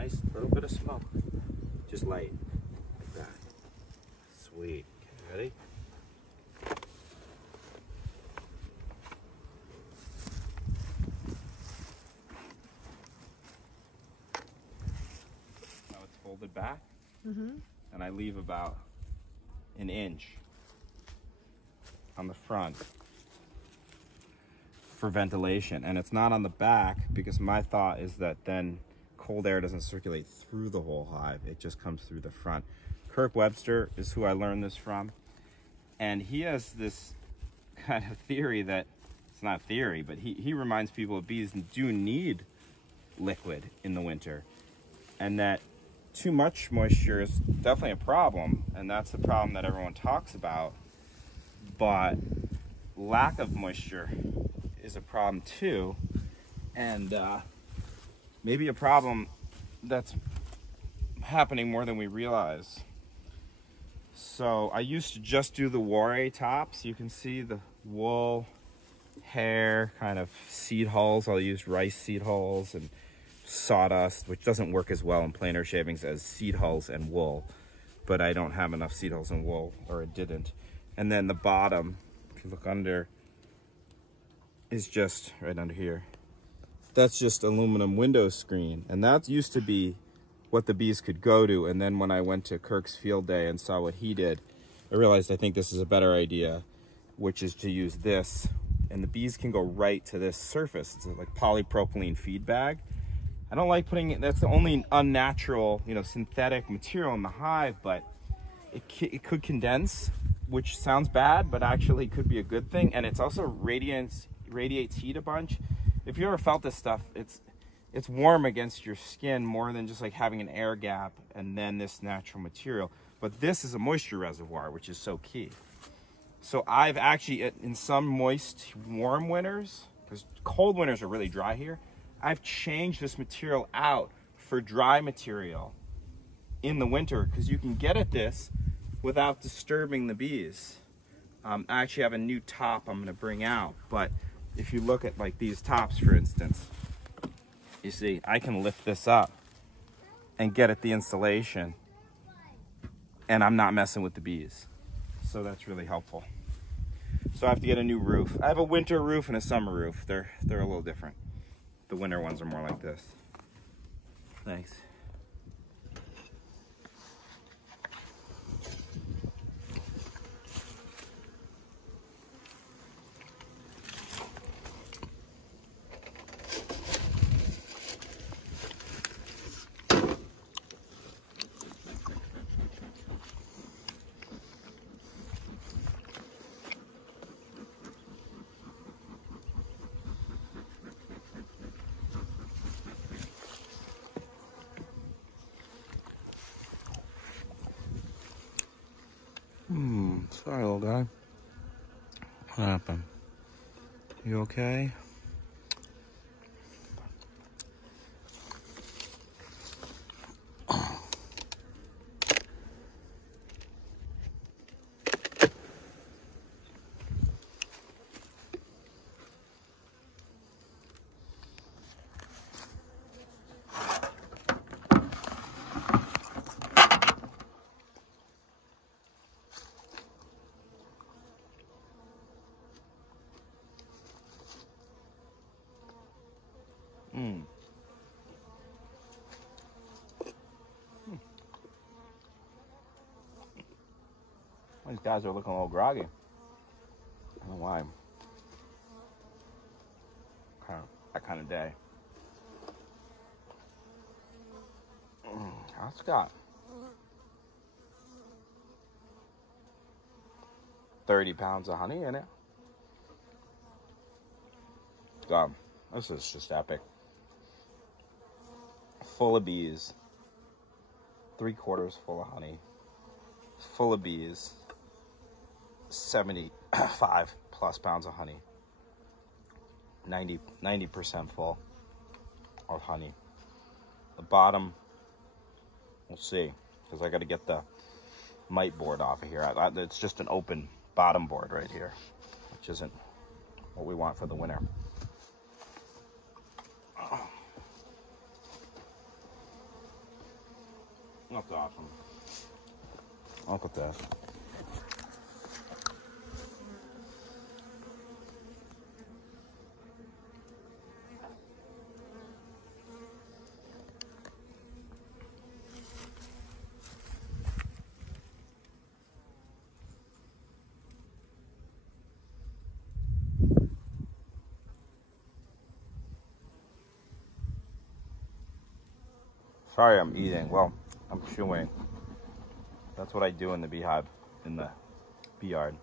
nice little bit of smoke. Just light, like that. Sweet. Okay, ready? Now it's folded back, and I leave about an inch on the front for ventilation, and it's not on the back because my thought is that then cold air doesn't circulate through the whole hive, it just comes through the front. Kirk Webster is who I learned this from, and he has this kind of theory that, it's not theory, but he reminds people that bees do need liquid in the winter, and that too much moisture is definitely a problem, and that's the problem that everyone talks about, but lack of moisture is a problem too, and maybe a problem that's happening more than we realize. So I used to just do the Warré tops. You can see the wool, hair, kind of seed hulls. I'll use rice seed hulls and sawdust, which doesn't work as well in planer shavings as seed hulls and wool, but I don't have enough seed hulls and wool, or it didn't. And then the bottom, if you look under, is just right under here. That's just aluminum window screen, and that used to be what the bees could go to. And then when I went to Kirk's field day and saw what he did, I realized I think this is a better idea, which is to use this, and the bees can go right to this surface. It's like polypropylene feedbag. I don't like putting it, that's the only unnatural, you know, synthetic material in the hive, but it could condense, which sounds bad, but actually could be a good thing. And it's also radiates heat a bunch. If you ever felt this stuff, it's warm against your skin more than just like having an air gap and then this natural material. But this is a moisture reservoir, which is so key. So I've actually, in some moist, warm winters, because cold winters are really dry here, I've changed this material out for dry material in the winter, because you can get at this without disturbing the bees. I actually have a new top I'm going to bring out, but if you look at like these tops, for instance, you see I can lift this up and get at the insulation, and I'm not messing with the bees. So that's really helpful. So I have to get a new roof. I have a winter roof and a summer roof. They're a little different. The winter ones are more like this. Thanks. Sorry, little guy. What happened? You okay? These guys are looking a little groggy. I don't know why. That kind of day. That's got 30 pounds of honey in it. God, this is just epic. Full of bees. 3/4 full of honey. Full of bees. 75 plus pounds of honey. 90% full of honey. The bottom, we'll see, because I got to get the mite board off of here. It's just an open bottom board right here, which isn't what we want for the winter. That's awesome. Look at this. Sorry, I'm eating. Well, I'm chewing. That's what I do in the beehive, in the bee yard.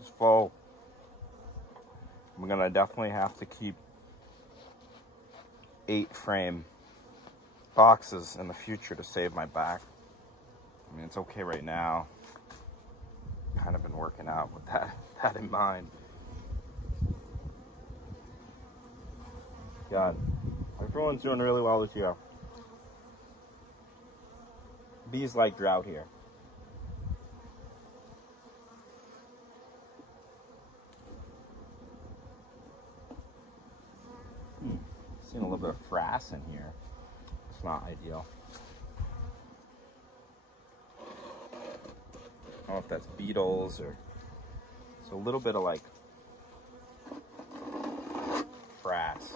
It's full. I'm gonna definitely have to keep 8-frame boxes in the future to save my back. I mean, it's okay right now. Kind of been working out with that in mind. God, everyone's doing really well this year. Bees like drought here. Seeing a little bit of frass in here. It's not ideal. I don't know if that's beetles or it's a little bit of like frass,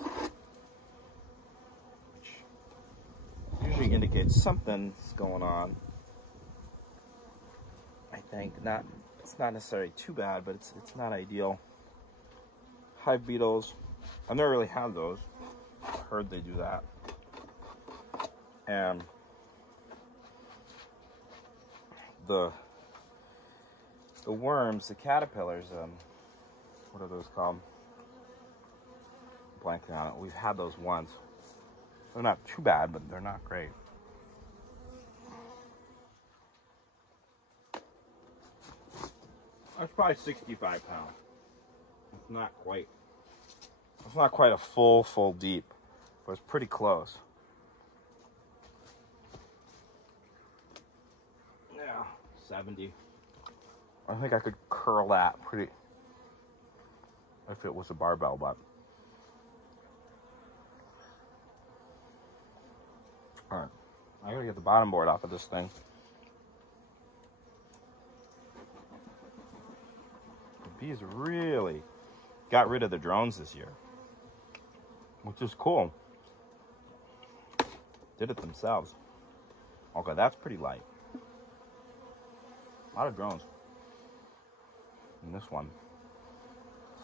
which usually indicates something's going on. I think it's not necessarily too bad, but it's not ideal. Hive beetles, I've never really had those. I've heard they do that. And the worms, the caterpillars, what are those called? Blanking on it. We've had those once. They're not too bad, but they're not great. That's probably 65 pounds. It's not quite a full deep, but it's pretty close. Yeah, 70. I think I could curl that pretty if it was a barbell, but all right, I gotta get the bottom board off of this thing. The bees really got rid of the drones this year, which is cool. Did it themselves. Okay, that's pretty light. A lot of drones in this one.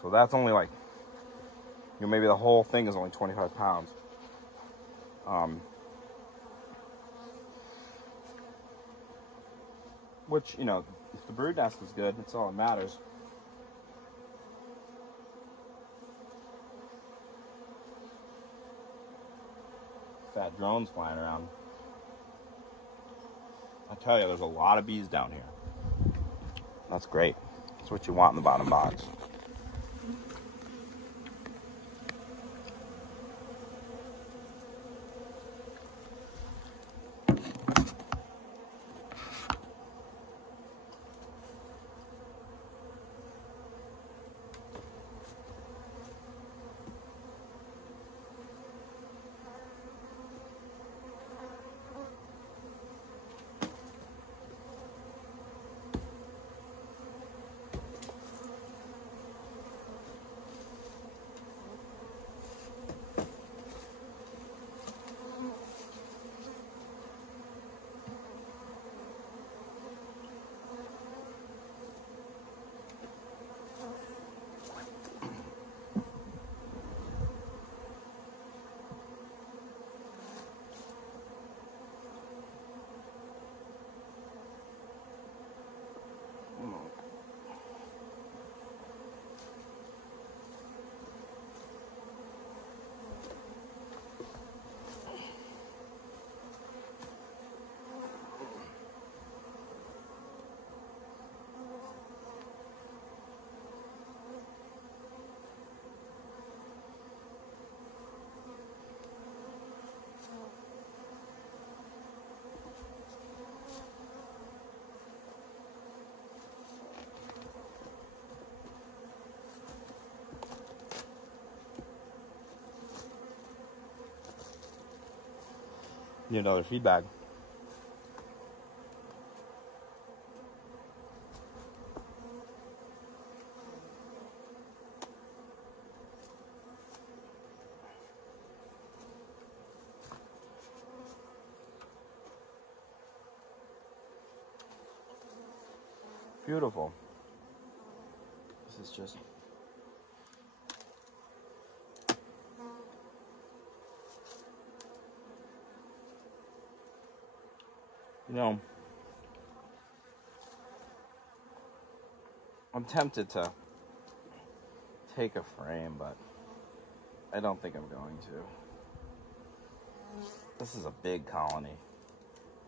So that's only like, maybe the whole thing is only 25 pounds. Which, if the brood nest is good, that's all that matters. Fat drones flying around. I tell you, there's a lot of bees down here. That's great. That's what you want in the bottom box. Need another feedbag. Beautiful. This is just... You know, I'm tempted to take a frame, but I don't think I'm going to. This is a big colony.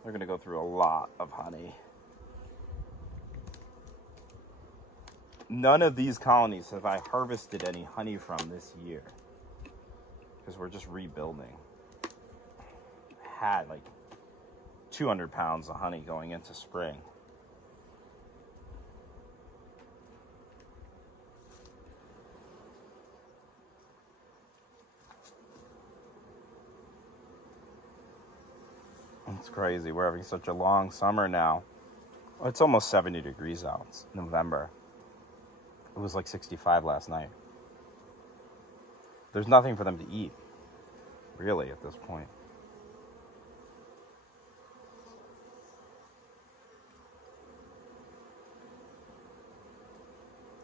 They're going to go through a lot of honey. None of these colonies have I harvested any honey from this year, because we're just rebuilding. Had like 200 pounds of honey going into spring. It's crazy. We're having such a long summer now. It's almost 70 degrees out. It's November. It was like 65 last night. There's nothing for them to eat, really, at this point.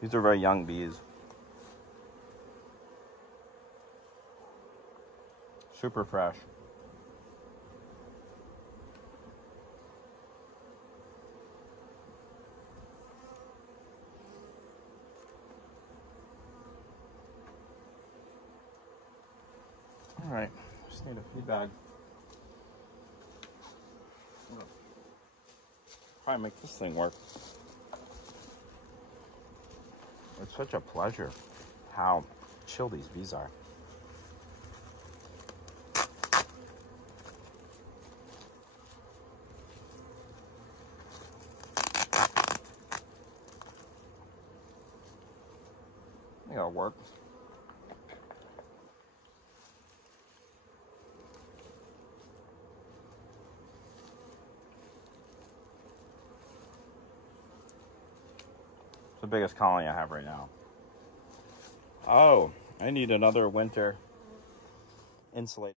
These are very young bees. Super fresh. All right, just need a feedbag. Try and make this thing work. It's such a pleasure how chill these bees are. I think it'll work. It's the biggest colony I have right now. Oh, I need another winter insulated.